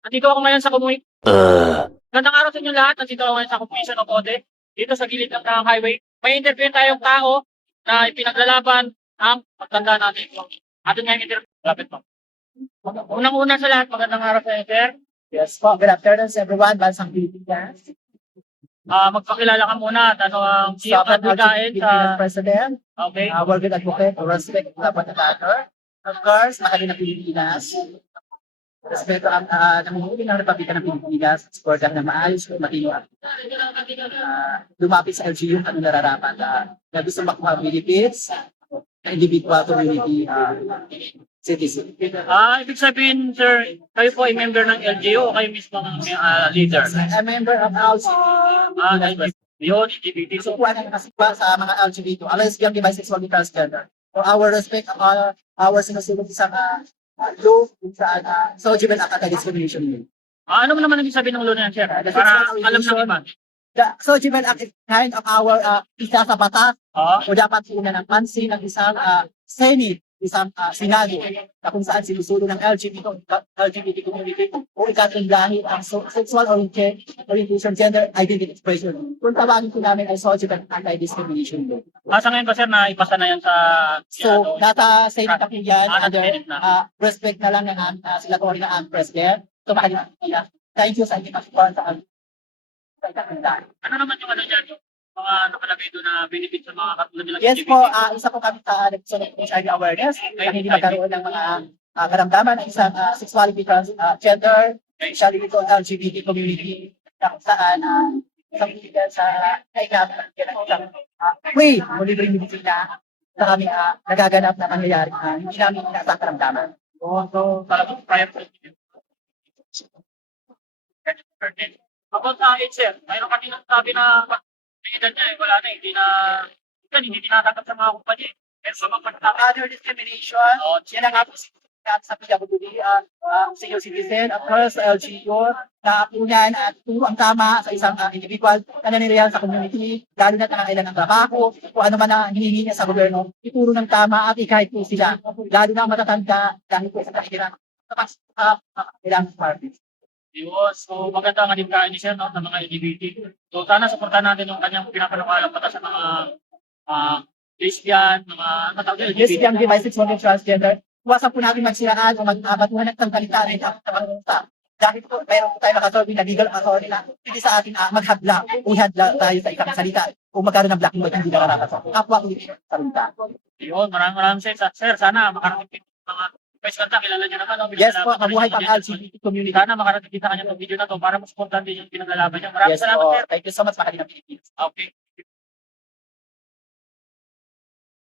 Nandito ako ngayon sa Kumuy. Uh, Gandang araw sa inyo lahat. Nandito ako ngayon sa Commission of Audit. Dito sa gilid ng ng highway. May interview tayong tao na ipinaglalaban ang pagtanda natin. Atin ngayong interview. Lapit mo. Unang-una sa lahat, magandang araw sa inyo, sir. Yes po, good afternoon sa everyone. Bansang Pilipinas. Ah, magpakilala ka muna at ano ang iyong Sokat advocain sa... President, Okay. uh, world good advocate, respect the pagkakator. Of course, mahali ng Pilipinas. Respeto ang uh, namumuhin ng Republika ng Pilipinas, supportan ng maayos at matino at uh, lumapit sa LGU ano nararapat uh, na gusto makuha benefits na individual community uh, citizen. Ah, ibig sabihin, sir, kayo po ay member ng LGU o kayo mismo ang ah, leader? A member of LGU. Ah, yun, LGBT. So, kuha na nakasipa sa mga LGBT, lesbian, bisexual, transgender. So, our respect, uh, our sinusunod sa uh, uh, law kung saan uh, so, Jimen Act Anti-Discrimination Law. ah, ano mo naman ang sabihin ng ulo na yan, sir? Para alam ng iba. The, so, Jimen Act is kind of our uh, isa sa batas Ah, o dapat una ng pansin ng isang uh, Senate, isang uh, Senado na kung saan sinusunod ng LGBT, LGBT community o ikatong dahil ang so, sexual orientation, gender identity expression. Kung tawagin po namin ay Jimen Anti-Discrimination Law. ah, sa ngayon ba, sir, na ipasa na yan sa... So, nasa Senate ako yan Ah, under na. uh, respect na lang ng uh, sila ko rin ang president. So, makinig nila. Thank you sa inyong support sa amin. Sa. Ano naman yung ano dyan, mga nakalagay doon na benefit sa mga katulad nila Yes po, uh, isa po kami sa uh, HIV awareness. Kaya hindi magkaroon ng mga uh, karamdaman ng isang uh, sexuality, trans, uh, gender, especially ito ang LGBT community na kung saan uh, bibigyan sa kainapit ng isang uh, free o libreng medisina na kami uh, nagaganap na nangyayari uh, hindi namin nasa karamdaman. Oo, so, talagang prior to About sa age, sir, mayroon kanina sabi na edad niya eh, wala na, hindi na, minsan hindi tinatanggap sa mga kumpanya eh. Pero sa mga pagkakita, other discrimination, yan ang nga po sinabi sa PWD, uh, uh, senior citizen, of course, LGU, na unan at turo ang tama sa isang uh, individual na nanirayan sa community, lalo na nangangailan ng trabaho, kung ano man ang hinihingi niya sa gobyerno, ituro ng tama at ikahit po sila, lalo na ang matatanda dahil po sa kahirap sa mas uh, uh, kailangan parties. Yun, so maganda ang alimkaan ni Sir no, sa mga LGBT. So sana suportahan natin yung kanyang pinapanukalang batas sa mga uh, lesbian, mga ano tawag yun, lesbian, gay, bisexual, and transgender, iwasan po natin magsiraan o mag-abatuhan ng tanggalita rin ang pangungta. Dahil po, mayroon po tayo makasolving na legal authority na hindi sa atin uh, maghadla o ihadla tayo sa ikang salita o magkaroon ng black and white hindi nararapat. Kapwa ulit sa salita. Yun, maraming maraming sir. Sir, sana makarating mga Vice Ganda, kilala niyo naman. No? Yes po, mabuhay pang LGBT community. Sana makarating din sa kanya itong video na to para masuportahan din yung pinaglalaban niyo. Maraming Yes salamat, po. sir. Thank you so much, Makalina Pilipinas. Okay.